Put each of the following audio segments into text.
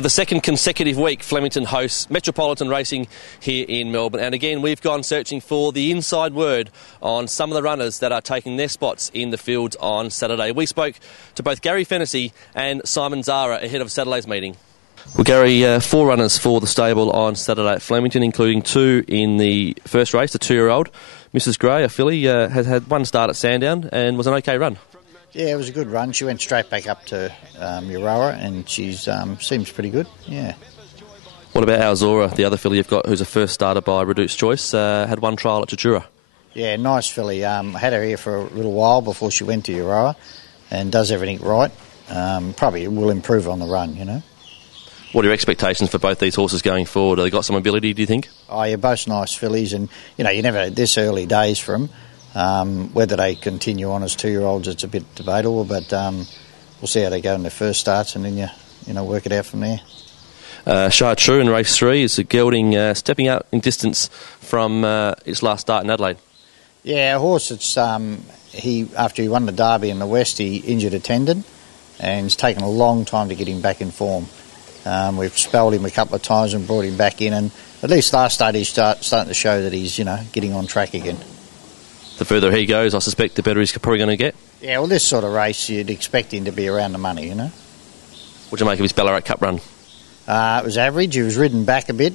For the second consecutive week, Flemington hosts Metropolitan Racing here in Melbourne. And again, we've gone searching for the inside word on some of the runners that are taking their spots in the fields on Saturday. We spoke to both Gary Fennessy and Simon Zahra ahead of Saturday's meeting. Well, Gary, 4 runners for the stable on Saturday at Flemington, including 2 in the first race, the 2-year-old. Mrs Gray, a filly, has had 1 start at Sandown and was an OK run. Yeah, it was a good run. She went straight back up to Euroa, and she seems pretty good, yeah. What about our Zahra, the other filly you've got, who's a first starter by Reduced Choice, had 1 trial at Tatura? Yeah, nice filly. Had her here for a little while before she went to Euroa, and does everything right. Probably will improve on the run, you know. What are your expectations for both these horses going forward? Have they got some ability, do you think? Oh, yeah, both nice fillies, and, you know, you never, this early days for them. Whether they continue on as 2-year-olds, it's a bit debatable, but we'll see how they go in their first starts, and then you know, work it out from there. Chartreux in race 3 is a gelding stepping out in distance from its last start in Adelaide. Yeah, a horse that's after he won the Derby in the West, he injured a tendon, and it's taken a long time to get him back in form. We've spelled him a couple of times and brought him back in, and at least last start he's starting to show that he's, you know, getting on track again. The further he goes, I suspect the better he's probably going to get. Yeah, well, this sort of race, you'd expect him to be around the money, you know. What do you make of his Ballarat Cup run? It was average. He was ridden back a bit.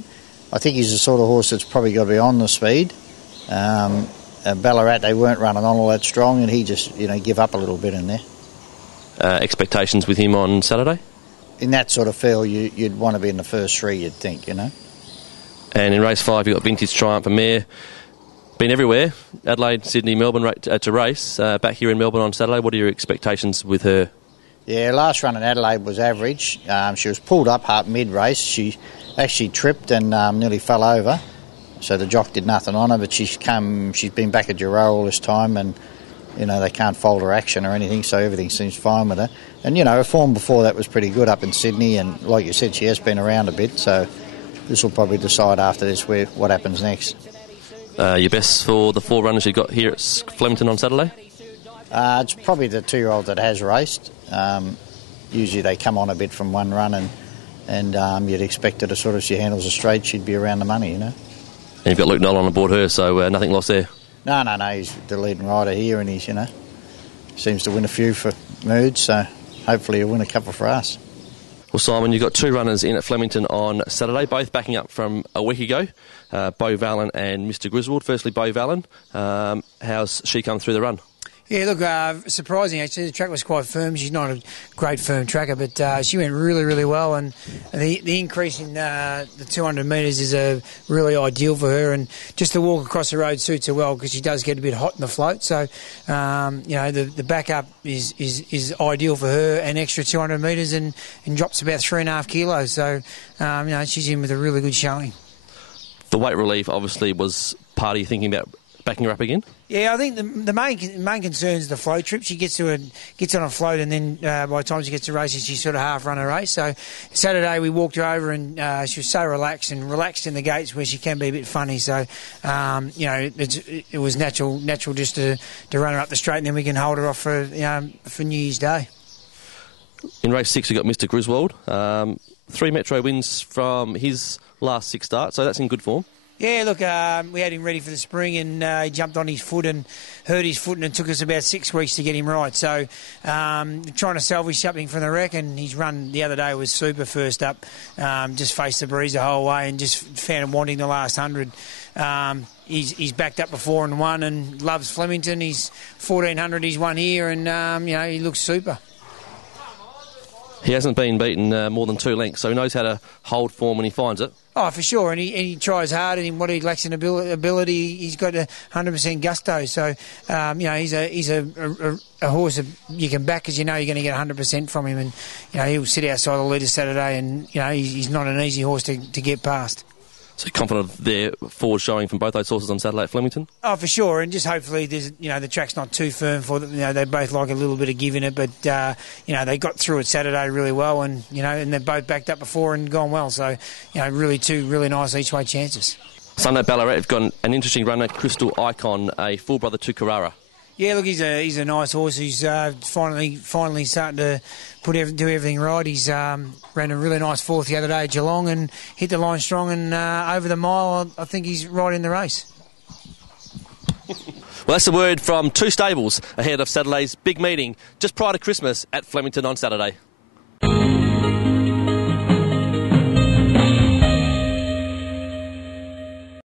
I think he's the sort of horse that's probably got to be on the speed. Ballarat, they weren't running on all that strong, and he just, you know, give up a little bit in there. Expectations with him on Saturday? In that sort of field, you'd want to be in the first 3, you'd think, you know. And in race 5, you've got Vintage Triumph, a mare. Been everywhere, Adelaide, Sydney, Melbourne to race. Back here in Melbourne on Saturday, what are your expectations with her? Yeah, last run in Adelaide was average. She was pulled up mid-race. She actually tripped and nearly fell over, so the jock did nothing on her, but she's been back at Euroa all this time, and, you know, they can't fault her action or anything, so everything seems fine with her. And, you know, her form before that was pretty good up in Sydney, and like you said, she has been around a bit, so this will probably decide after this what happens next. Your best for the 4 runners you've got here at Flemington on Saturday? It's probably the 2-year-old that has raced. Usually they come on a bit from one run, and you'd expect her to sort of, if she handles her straight, she'd be around the money, you know. And you've got Luke Nolan on board her, so nothing lost there? No, he's the leading rider here, and he's, you know, seems to win a few for Moods, so hopefully he'll win a couple for us. Well, Simon, you've got 2 runners in at Flemington on Saturday, both backing up from a week ago, Beau Vallon and Mr Griswold. Firstly, Beau Vallon, how's she come through the run? Yeah, look, surprising actually. The track was quite firm. She's not a great firm tracker, but she went really, really well. And the increase in the 200 metres is really ideal for her. And just to walk across the road suits her well because she does get a bit hot in the float. So, you know, the backup is ideal for her. An extra 200 metres and drops about 3.5 kilos. So, you know, she's in with a really good showing. The weight relief obviously was part of you thinking about backing her up again? Yeah, I think the main concern is the float trip. She gets on a float, and then by the time she gets to racing, she's sort of half run a race. So Saturday we walked her over, and she was so relaxed in the gates where she can be a bit funny. So you know, it was natural just to run her up the straight, and then we can hold her off for New Year's Day. In race 6, we got Mr Griswold. 3 Metro wins from his last 6 starts, so that's in good form. Yeah, look, we had him ready for the spring, and he jumped on his foot and hurt his foot, and it took us about 6 weeks to get him right. So trying to salvage something from the wreck, and his run the other day was super first up. Just faced the breeze the whole way and just found him wanting the last 100. He's backed up before and won, and loves Flemington. He's 1400 he's won here, and you know, he looks super. He hasn't been beaten more than 2 lengths, so he knows how to hold form when he finds it. Oh, for sure, and he tries hard, and what he lacks in ability, he's got 100% gusto. So, you know, he's a horse that you can back because you know you're going to get 100% from him, and you know he'll sit outside the leader Saturday, and you know he's not an easy horse to get past. So confident of their forward showing from both those horses on Saturday at Flemington? Oh, for sure, and just hopefully the track's not too firm for them. You know, they both like a little bit of give in it, but you know, they got through it Saturday really well, and you know, and they're both backed up before and gone well. So, you know, really 2 really nice each way chances. Sunday at Ballarat, have got an interesting runner, Crystal Icon, a full brother to Carrara. Yeah, look, he's a nice horse. He's finally starting to do everything right. He's ran a really nice fourth the other day at Geelong and hit the line strong. And over the mile, I think he's right in the race. Well, that's the word from two stables ahead of Saturday's big meeting just prior to Christmas at Flemington on Saturday.